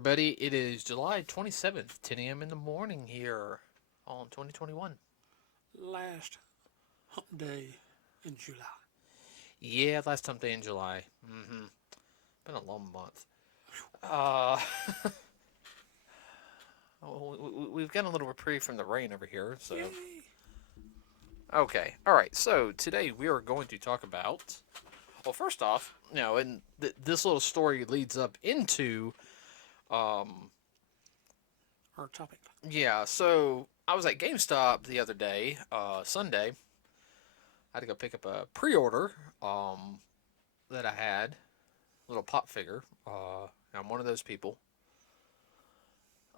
everybody. It is July 27th, 10 a.m. in the morning here on 2021. Last hump day in July. Yeah, last hump day in July. Been a long month. Uh, we've got a little reprieve from the rain over here, so. Yay! Okay, alright, so today we are going to talk about. Well, first off, and this little story leads up into. Um, Our topic. yeah, so I was at GameStop the other day, Sunday. I had to go pick up a pre-order that I had, a little pop figure. I'm one of those people.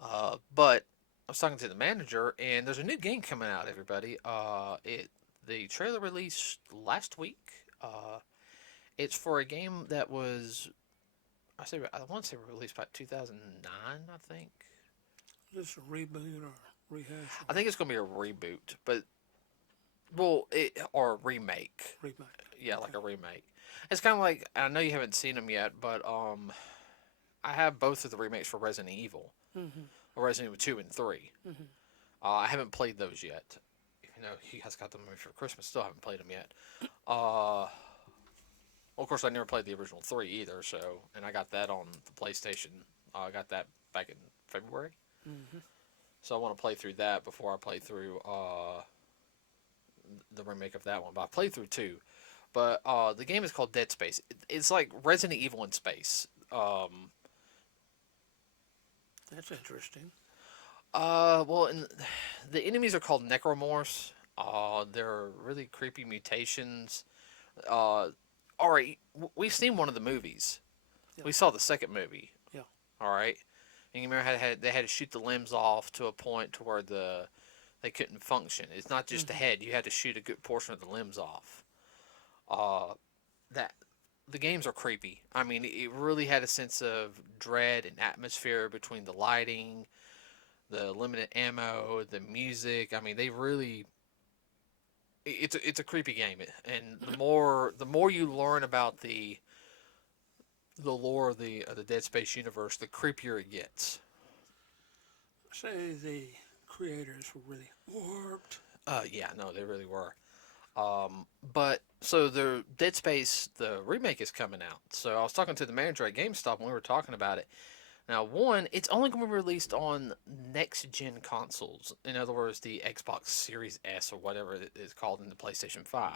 But I was talking to the manager, and there's a new game coming out. Everybody, the trailer released last week. It's for a game that was I want to say released by 2009. I think. Is this a reboot or rehash? I think it's going to be a reboot, but or a remake. Remake. Yeah, like a remake. It's kind of like I know you haven't seen them yet, but I have both of the remakes for Resident Evil, Mm-hmm. or Resident Evil 2 and 3. Mm-hmm. I haven't played those yet. Even though you guys got them for Christmas, still haven't played them yet. Well, of course, I never played the original 3 either, and I got that on the PlayStation. I got that back in February. Mm-hmm. So I want to play through that before I play through the remake of that one. But I played through 2. But the game is called Dead Space. It's like Resident Evil in space. That's interesting. Well, the enemies are called necromorphs. They're really creepy mutations. All right, we've seen one of the movies. Yeah. We saw the second movie. Yeah. All right, and you remember how they had to shoot the limbs off to a point to where they couldn't function. It's not just the head; you had to shoot a good portion of the limbs off. That the games are creepy. I mean, it really had a sense of dread and atmosphere between the lighting, the limited ammo, the music. I mean, they really. It's a creepy game, and the more you learn about the lore of the Dead Space universe, the creepier it gets. Say the creators were really warped. Yeah, no, they really were. But so the Dead Space, the remake is coming out. So I was talking to the manager at GameStop and we were talking about it. Now, one, it's only going to be released on next gen consoles. In other words, the Xbox Series S or whatever it is called in the PlayStation 5.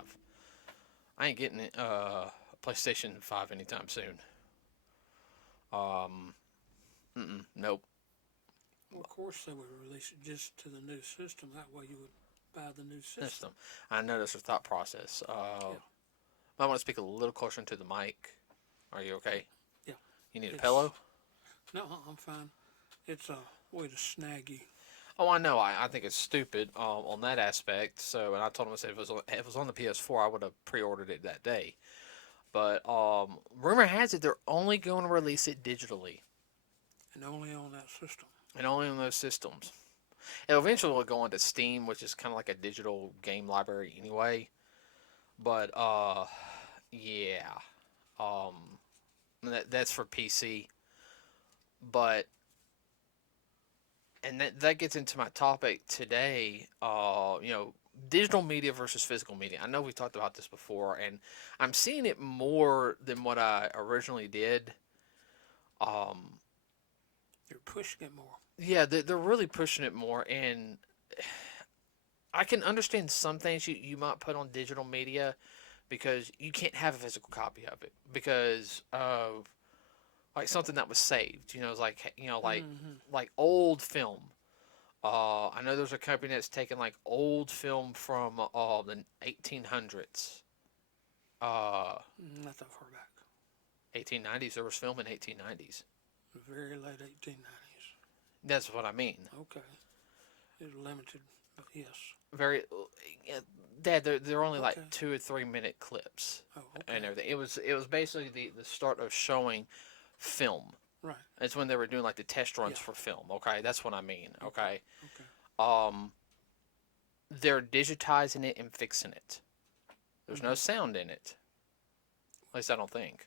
I ain't getting a PlayStation 5 anytime soon. Um, nope. Well, of course, they would release it just to the new system. That way, you would buy the new system. System. I know that's your thought process. Yeah. I want to speak a little closer into the mic. Are you okay? Yeah. You need a It's- pillow? No, I'm fine. It's a way to snag you. Oh, I know. I think it's stupid on that aspect. So, and I told him I said if it was on the PS4, I would have pre-ordered it that day. But rumor has it they're only going to release it digitally And only on that system. and only on those systems. It eventually will go into Steam, which is kind of like a digital game library anyway. But yeah, that's for PC. But and that gets into my topic today. Digital media versus physical media. I know we've talked about this before, and I'm seeing it more than what I originally did. You're pushing it more. Yeah, they're really pushing it more, and I can understand some things you might put on digital media because you can't have a physical copy of it because of like something that was saved. It's like like old film. I know there's a company that's taken like old film from the 1800s. Not that far back. 1890s. There was film in 1890s. Very late 1890s. That's what I mean. Okay. It's limited, but yes. Very, Dad. They're only Okay. like 2 or 3 minute clips Oh, okay. and everything. It was basically the start of showing film. Right. It's when they were doing like the test runs Yeah. for film. Okay, that's what I mean. Okay. Okay. They're digitizing it and fixing it. There's no sound in it. At least I don't think.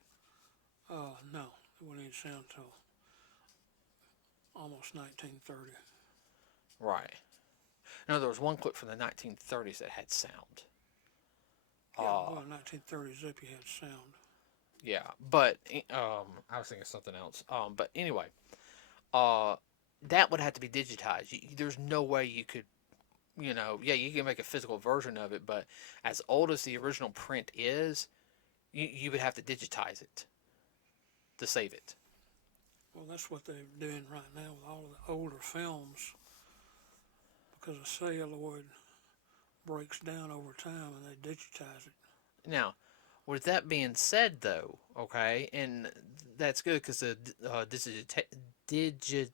No. It wouldn't even sound till almost 1930. Right. No, there was one clip from the 1930s that had sound. Yeah, Uh, well, 1930 Zippy had sound. yeah, but I was thinking something else. But anyway, uh, that would have to be digitized. There's no way you could, yeah, you can make a physical version of it, but as old as the original print is, you would have to digitize it to save it. Well, that's what they're doing right now with all of the older films, because the celluloid breaks down over time and they digitize it. Now, with that being said, though, okay, and that's good because the digitization,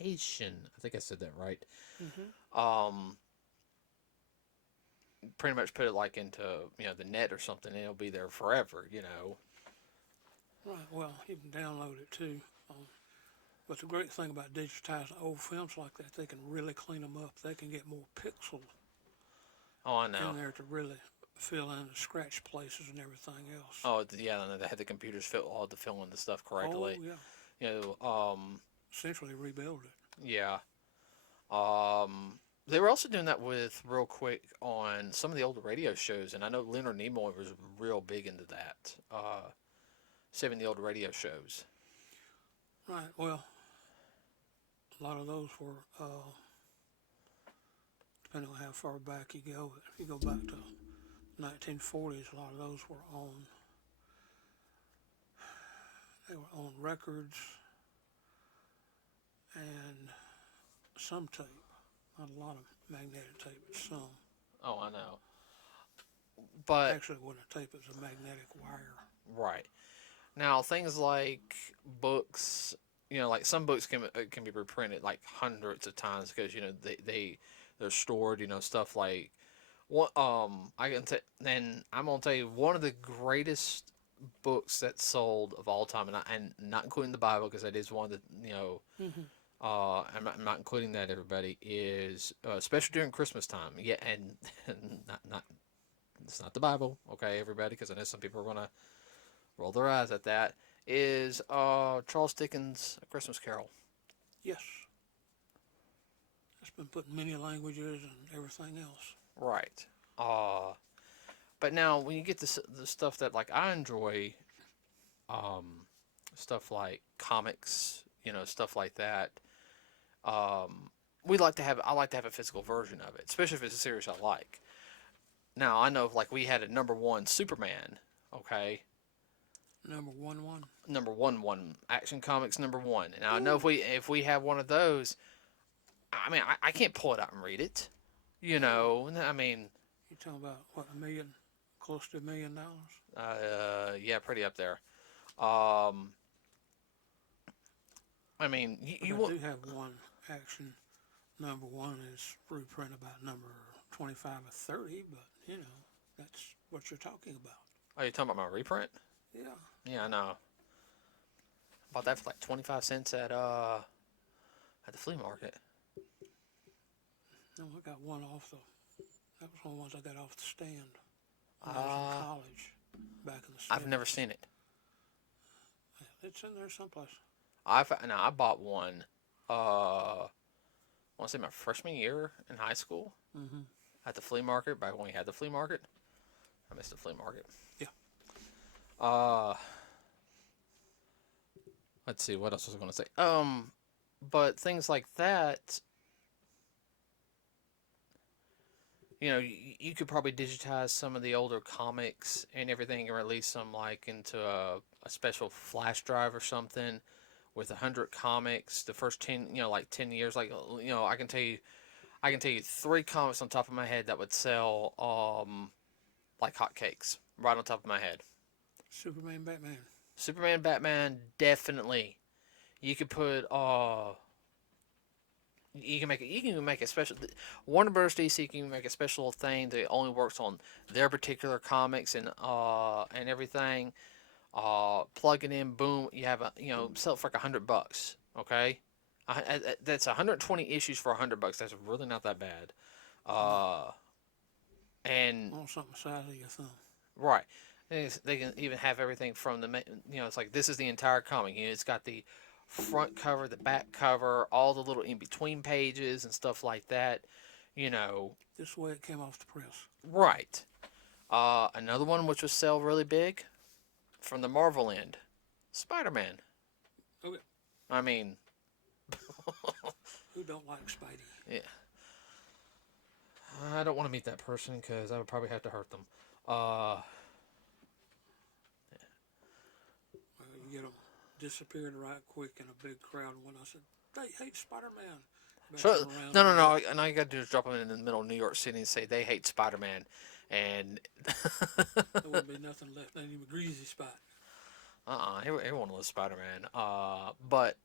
I think I said that right. Hmm. Um, pretty much put it like into the net or something, and it'll be there forever. Right, well, you can download it too. But the great thing about digitizing old films like that, they can really clean them up. They can get more pixels Oh, I know. in there to really fill in the scratch places and everything else. Oh, yeah, I know they had the computers fill in the stuff Oh, correctly. yeah. Essentially rebuild it. Yeah. They were also doing that with real quick on some of the older radio shows, and I know Leonard Nimoy was real big into that, saving the old radio shows. Right, well, a lot of those were, depending on how far back you go, if you go back to 1940s, a lot of those were on records and some tape. Not a lot of magnetic tape, but some. Oh, I know. But Actually, it wasn't a tape, it was a magnetic wire. right now, things like books, like some books can be reprinted like hundreds of times because they're stored. Stuff like what and I'm gonna tell you one of the greatest books that sold of all time, and not including the Bible because that is one of the Mm-hmm. I'm not including that. Everybody is especially during Christmas time. Yeah, and not it's not the Bible, okay, everybody, because I know some people are gonna roll their eyes at that. Is Charles Dickens' A Christmas Carol? Yes, it's been put in many languages and everything else. Right. Uh, but now when you get the stuff that like I enjoy, um, stuff like comics, stuff like that. Um, I like to have a physical version of it, especially if it's a series I like. Now I know like we had a number one Superman, okay, Number one. number one Action Comics number one. And I know Ooh. if we have one of those, I mean I can't pull it out and read it. I mean, You talking about what, a million, close to $1 million? yeah, pretty up there. Um, I mean, But you I want. do have one action. Number one is reprint about number 25 or 30, but that's what you're talking about. Are you talking about my reprint? Yeah. Yeah, I know. Bought that for like 25 cents at the flea market. No, I got one that was one of the ones I got off the stand when I was in college back in the 70s. I've never seen it. It's in there someplace. I bought one. I want to say my freshman year in high school Mm-hmm. at the flea market. Back when we had the flea market, I missed the flea market. Yeah. Uh, let's see what else was I going to say. But things like that, you could probably digitize some of the older comics and everything and release them like into a special flash drive or something with 100 comics. The first 10, like 10 years, like I can tell you 3 comics on top of my head that would sell like hotcakes right on top of my head. Superman, Batman. Superman, Batman, definitely. You could put you can make a special Warner Bros. DC can make a special thing that only works on their particular comics and everything. Plug it in, boom, you have sell it for like $100. Okay, that's 120 issues for $100. That's really not that bad. Uh, and On something the size of your thumb. right, and they can even have everything from it's like this is the entire comic. It's got the front cover, the back cover, all the little in between pages and stuff like that. You know, This way it came off the press. right. Another one which was sell really big from the Marvel end, Spider-Man. Okay. I mean, Who don't like Spidey? yeah. I don't want to meet that person because I would probably have to hurt them. Uh, You get them disappeared right quick in a big crowd. When I said, they hate Spider-Man. so Turn around no, no, and no. And all you got to do is drop them in the middle of New York City and say they hate Spider-Man, and there wouldn't be nothing left. Not even a greasy spot. everyone loves Spider-Man. But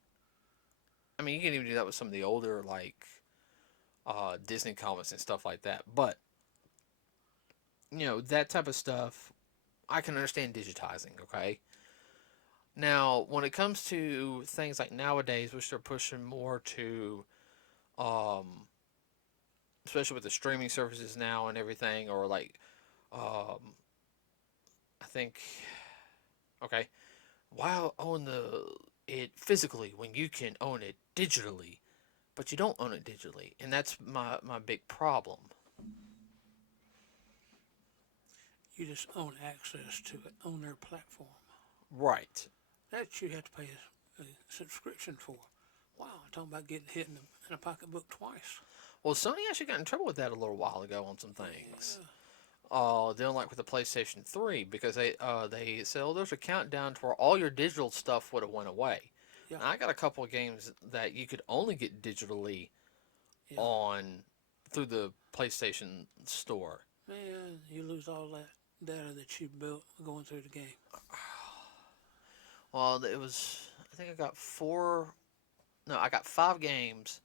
I mean, you can even do that with some of the older like Disney comics and stuff like that. But you know that type of stuff, I can understand digitizing. Okay. Now, when it comes to things like nowadays, which they're pushing more to, um, especially with the streaming services now and everything, or like, um, I think, okay, why own it physically when you can own it digitally, but you don't own it digitally, and that's my big problem. You just own access to it on their platform. Right. That you have to pay a subscription for. Wow, I'm talking about getting hit in a pocketbook twice. Well, Sony actually got in trouble with that a little while ago on some things. Yeah. Dealing like with the PlayStation 3 because they said, oh, there's a countdown to where all your digital stuff would have went away. Yeah. And I got a couple of games that you could only get digitally Yeah. on through the PlayStation Store. Man, you lose all that data that you built going through the game. Well, it was I think I got four. No, I got 5 games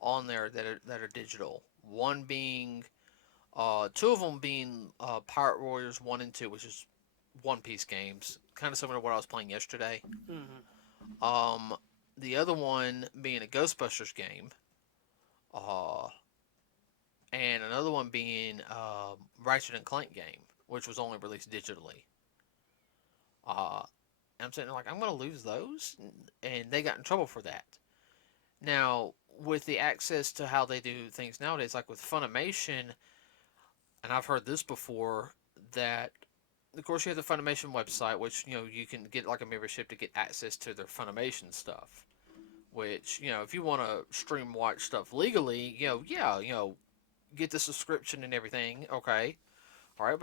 on there that are digital. One being, two of them being Pirate Warriors 1 and 2, which is One Piece games, kind of similar to what I was playing yesterday. Mm-hmm. The other one being a Ghostbusters game, uh, and another one being Ratchet and Clank game, which was only released digitally. Uh, and I'm sitting there like, I'm going to lose those, and they got in trouble for that. Now, with the access to how they do things nowadays, like with Funimation, and I've heard this before, that of course you have the Funimation website, which you can get like a membership to get access to their Funimation stuff. Which if you want to stream watch stuff legally, yeah, get the subscription and everything. Okay, all right,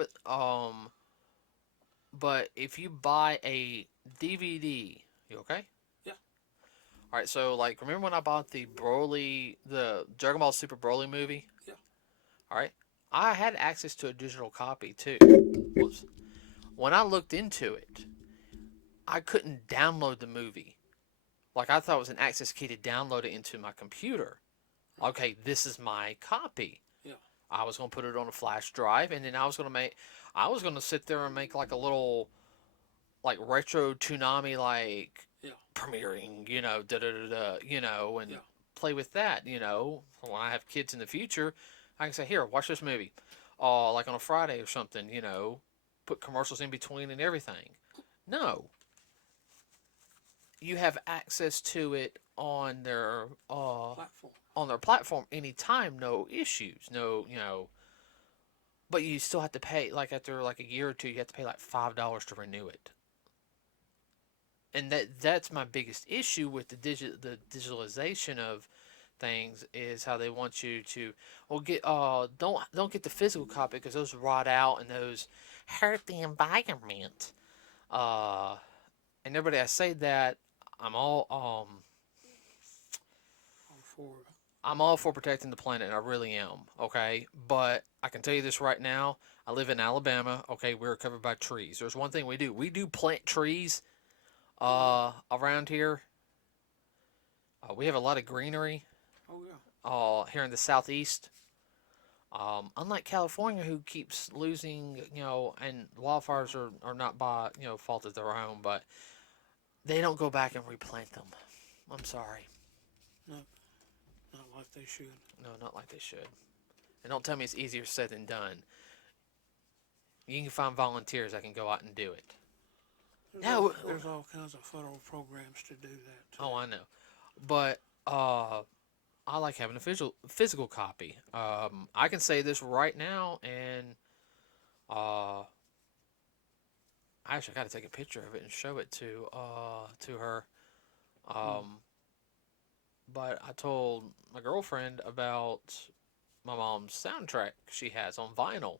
but if you buy a DVD, you okay? Yeah. All right, so like remember when I bought the Dragon Ball Super Broly movie? Yeah. All right, I had access to a digital copy too. Whoops. When I looked into it, I couldn't download the movie. Like I thought it was an access key to download it into my computer. Okay, this is my copy. Yeah. I was gonna put it on a flash drive, and then I was gonna sit there and make like a little, like retro Toonami like Yeah. premiering, da da da da, and Yeah. play with that, When I have kids in the future, I can say, here, watch this movie, like on a Friday or something, put commercials in between and everything. No, you have access to it on their Platform. platform anytime, no issues, no, but you still have to pay like after like a year or two, you have to pay like $5 to renew it. And that's my biggest issue with the digitalization of things is how they want you to get don't get the physical copy because those rot out and those hurt the environment. And everybody I say that I'm all All for it. I'm all for protecting the planet, and I really am, okay? But I can tell you this right now. I live in Alabama, okay? We're covered by trees. There's one thing we do. We do plant trees around here. We have a lot of greenery Oh yeah. here in the southeast. Unlike California, who keeps losing, and wildfires are not by, fault of their own, but they don't go back and replant them. I'm sorry. No, not like they should. No, not like they should. And don't tell me it's easier said than done. You can find volunteers that can go out and do it. Now, There's all kinds of federal programs to do that too. oh, I know, but I like having a physical copy. I can say this right now, and uh, I actually got to take a picture of it and show it to her. Mm. Um, but I told my girlfriend about my mom's soundtrack she has on vinyl.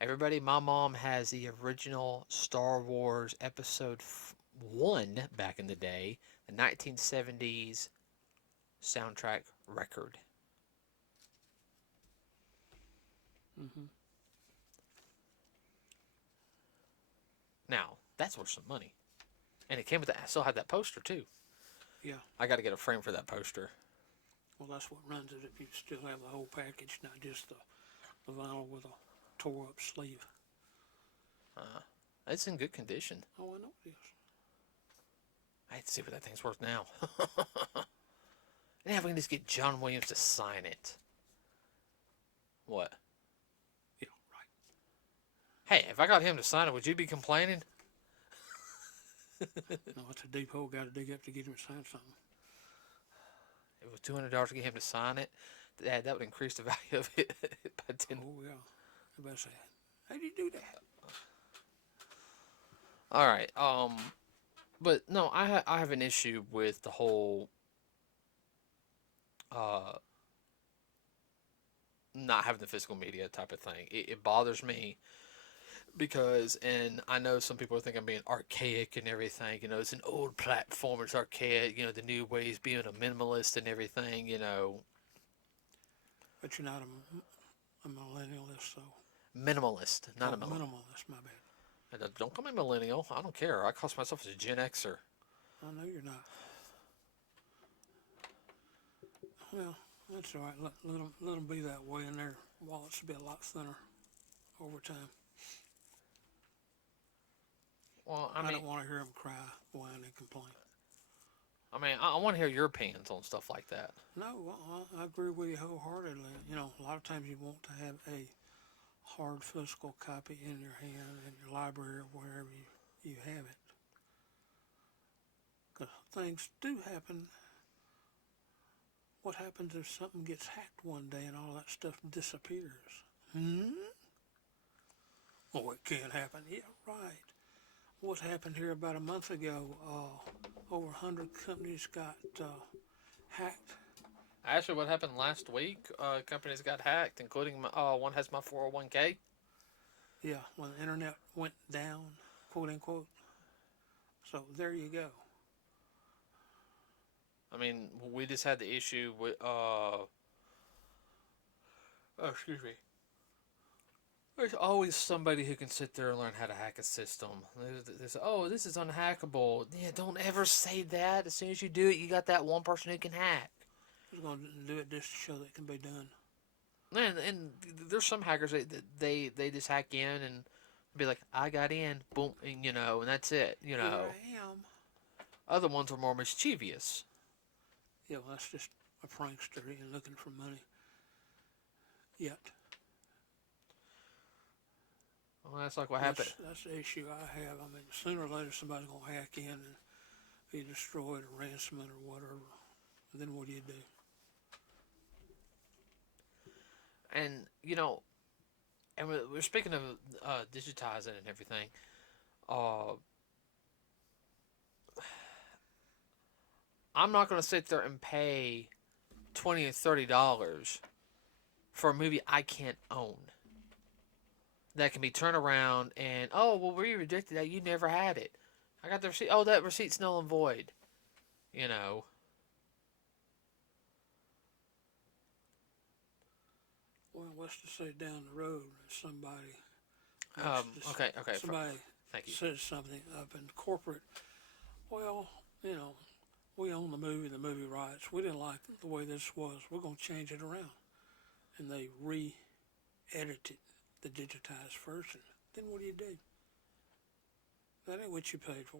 Everybody, my mom has the original Star Wars Episode 1 back in the day, the 1970s soundtrack record. Mm-hmm. Now, that's worth some money. And it came with that. I still had that poster, too. Yeah. I got to get a frame for that poster. Well, that's what runs it if you still have the whole package, not just the vinyl with a tore up sleeve. Uh, it's in good condition. Oh, I know it is. I have to see what that thing's worth now. And if we can just get John Williams to sign it. What? Yeah, right. Hey, if I got him to sign it, would you be complaining? No, it's a deep hole got to dig up to get him to sign something. It was $200 to get him to sign it. That would increase the value of it by 10. Oh, yeah. Everybody say, how do you do that? All right. But no, I have an issue with the whole uh not having the physical media type of thing. It bothers me because, and I know some people think I'm being archaic and everything. It's an old platform. It's archaic. The new ways being a minimalist and everything. But you're not a millennialist, so. Minimalist, not Oh, a millennial. minimalist, my bad. Don't call me millennial. I don't care. I class myself as a Gen Xer. I know you're not. Well, that's all right. Let them be that way, and their wallets will be a lot thinner over time. Well, I don't want to hear them cry, whine, and complain. I want to hear your opinions on stuff like that. No, I agree with you wholeheartedly. A lot of times you want to have a hard physical copy in your hand, in your library, or wherever you have it. Because things do happen. What happens if something gets hacked one day and all that stuff disappears? Oh, it can happen. Yeah, right. What happened here about a month ago? Over 100 companies got hacked. Actually, what happened last week? Companies got hacked, including one has my 401k. Yeah, when the internet went down, quote unquote. So there you go. We just had the issue with excuse me. There's always somebody who can sit there and learn how to hack a system. Oh, this is unhackable. Yeah, don't ever say that. As soon as you do it, you got that one person who can hack. Who's going to do it just to show that it can be done? And there's some hackers that they just hack in and be like, I got in, boom, and and that's it. Here I am. Other ones are more mischievous. Yeah, well, that's just a prankster and looking for money. Yet. Well, that's like what happened. That's the issue I have. Sooner or later somebody's going to hack in and be destroyed or ransom it or whatever. And then what do you do? And, and we're speaking of digitizing and everything. I'm not going to sit there and pay $20 or $30 for a movie I can't own. That can be turned around and, oh, well, we rejected that. You never had it. I got the receipt. Oh, that receipt's null and void. Well, what's to say down the road somebody Okay. somebody Thank you. says something up in corporate, well, we own the movie rights. We didn't like the way this was. We're going to change it around. And they re-edited the digitized version. Then what do? That ain't what you paid for.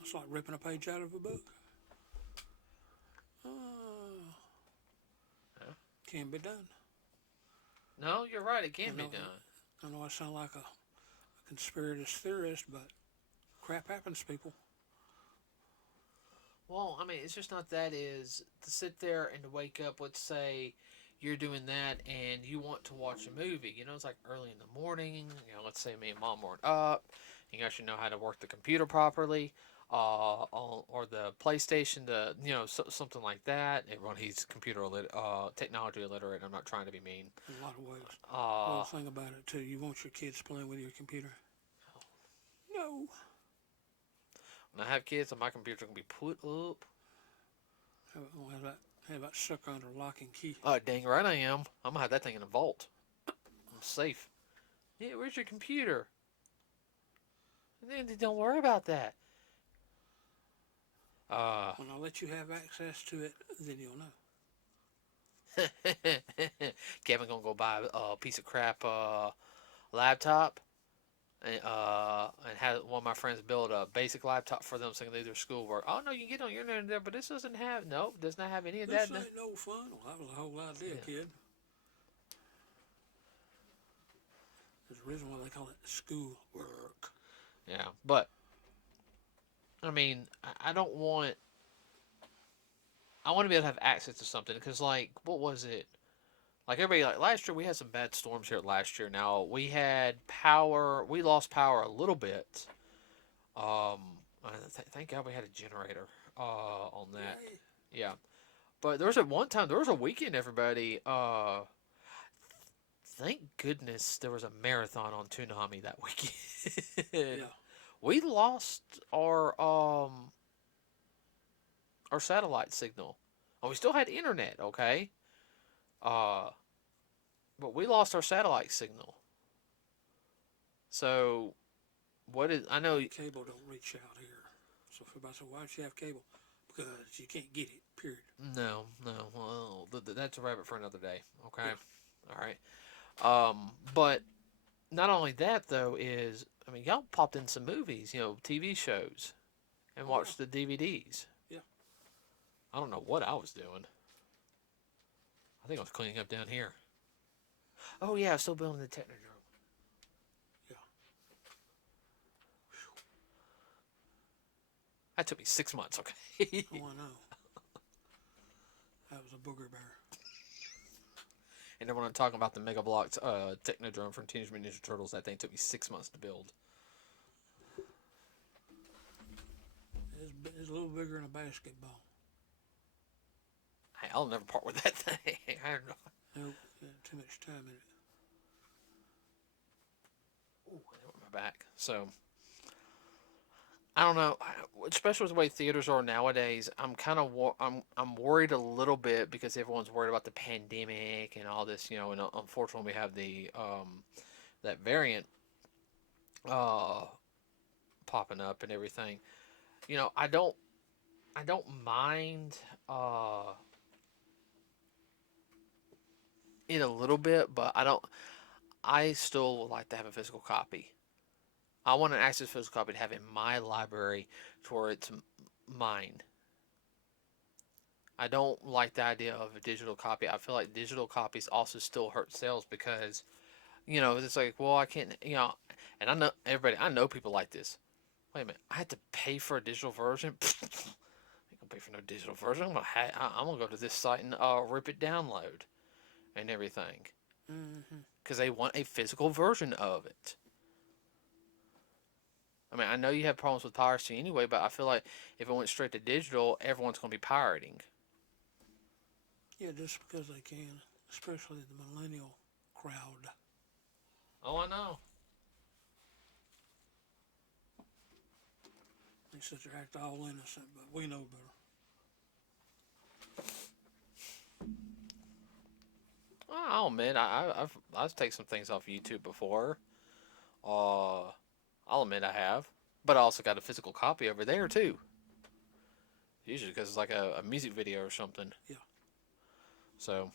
It's like ripping a page out of a book. Can be done. No, you're right. It can be done. I know I sound like a conspiracy theorist, but crap happens to people. Well, I mean, it's just not that. Is to sit there and to wake up. Let's say you're doing that and you want to watch a movie. You know, it's like early in the morning. You know, let's say me and mom weren't up. You actually know how to work the computer properly, or the PlayStation, something like that. Everyone he's technology illiterate. I'm not trying to be mean. In a lot of ways. Uh, Well, think about it too. You want your kids playing with your computer? No. when I have kids, my computer's gonna be put up. How about suck under lock and key? Oh, dang right I am. I'm gonna have that thing in a vault. I'm safe. Yeah, where's your computer? Don't worry about that. When I let you have access to it, then you'll know. Kevin gonna go buy a piece of crap laptop and have one of my friends build a basic laptop for them so they can do their schoolwork. Oh no, you can get on your internet there, but this does not have any of This that. ain't no fun. Well, that was the whole idea, kid. There's a reason why they call it school work. Yeah, but I mean, I don't want. I want to be able to have access to something because, like, what was it? Like everybody, like last year, we had some bad storms here last year. Now we had power. We lost power a little bit. Um, thank God we had a generator. On that, Yay. yeah. But there was at one time there was a weekend. Everybody, thank goodness there was a marathon on Toonami that weekend. Yeah. We lost our satellite signal. Oh, we still had internet, okay? Uh, but we lost our satellite signal. So, what is I know? Cable don't reach out here. So if everybody says, why don't you have cable? Because you can't get it, period. No. Well, that's a rabbit for another day. Okay, Yeah. all right. But not only that though is I mean y'all popped in some movies, TV shows, and watched the DVDs. Yeah. I don't know what I was doing. I think I was cleaning up down here. Oh yeah, I was still building the Technodrome. Yeah. That took me 6 months. Okay. Oh, I know. That was a booger bear. And then when I'm talking about the Mega Bloks Technodrome from Teenage Mutant Ninja Turtles, that thing took me 6 months to build. It's a little bigger than a basketball. Hey, I'll never part with that thing. I don't know. Nope, too much time in it. Ooh, that went my back. So, I don't know. Especially with the way theaters are nowadays, I'm kind of I'm worried a little bit because everyone's worried about the pandemic and all this, and unfortunately we have the that variant popping up and everything. I don't mind it a little bit, but I still would like to have a physical copy. I want an access physical copy to have in my library to where it's mine. I don't like the idea of a digital copy. I feel like digital copies also still hurt sales because, it's like, well, I can't, and I know everybody, I know people like this. Wait a minute, I had to pay for a digital version? I ain't gonna pay for no digital version. I'm gonna go to this site and rip it download and everything. Because they want a physical version of it. I mean, I know you have problems with piracy anyway, but I feel like if it went straight to digital, everyone's going to be pirating. Yeah, just because they can, especially the millennial crowd. Oh, I know. They sit there act all innocent, but we know better. I'll admit, I've taken some things off YouTube before. I'll admit I have, but I also got a physical copy over there too. Usually because it's like a music video or something. Yeah. So,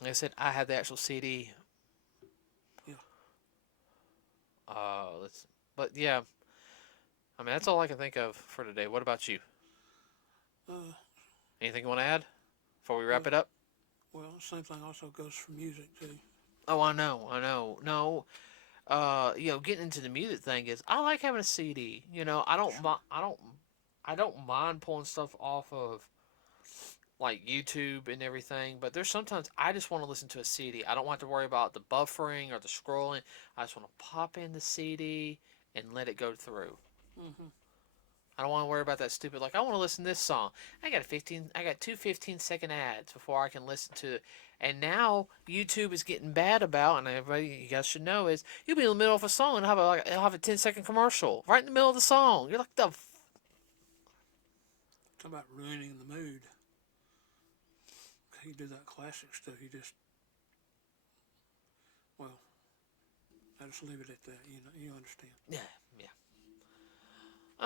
like I said, I have the actual CD. Yeah. But yeah, I mean that's all I can think of for today. What about you? Anything you want to add before we wrap it up? Well, the same thing also goes for music too. Oh, I know. No, getting into the music thing is I like having a CD. I don't mind pulling stuff off of like YouTube and everything, but there's sometimes I just want to listen to a CD. I don't want to worry about the buffering or the scrolling. I just want to pop in the CD and let it go through. Hmm. I don't want to worry about that stupid like I want to listen to this song. I got two 15-second ads before I can listen to it. And now YouTube is getting bad about, and everybody you guys should know is you'll be in the middle of a song and it'll have a 10-second commercial right in the middle of the song. You're like Talk about ruining the mood. You do that classic stuff. You just, well, I just leave it at that. You understand. yeah, yeah.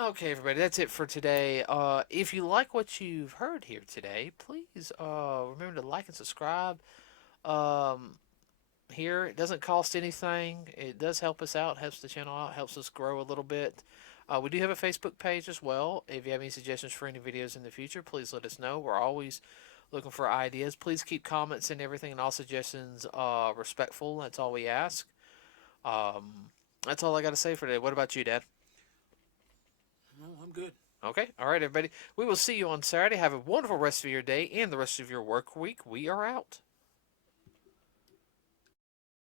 Okay, everybody, that's it for today. If you like what you've heard here today, please remember to like and subscribe. Um, Here, it doesn't cost anything. It does help us out, helps the channel out, helps us grow a little bit. We do have a Facebook page as well. If you have any suggestions for any videos in the future, please let us know. We're always looking for ideas. Please keep comments and everything and all suggestions respectful. That's all we ask. That's all I got to say for today. What about you, Dad? No, I'm good. Okay. All right, everybody. We will see you on Saturday. Have a wonderful rest of your day and the rest of your work week. We are out.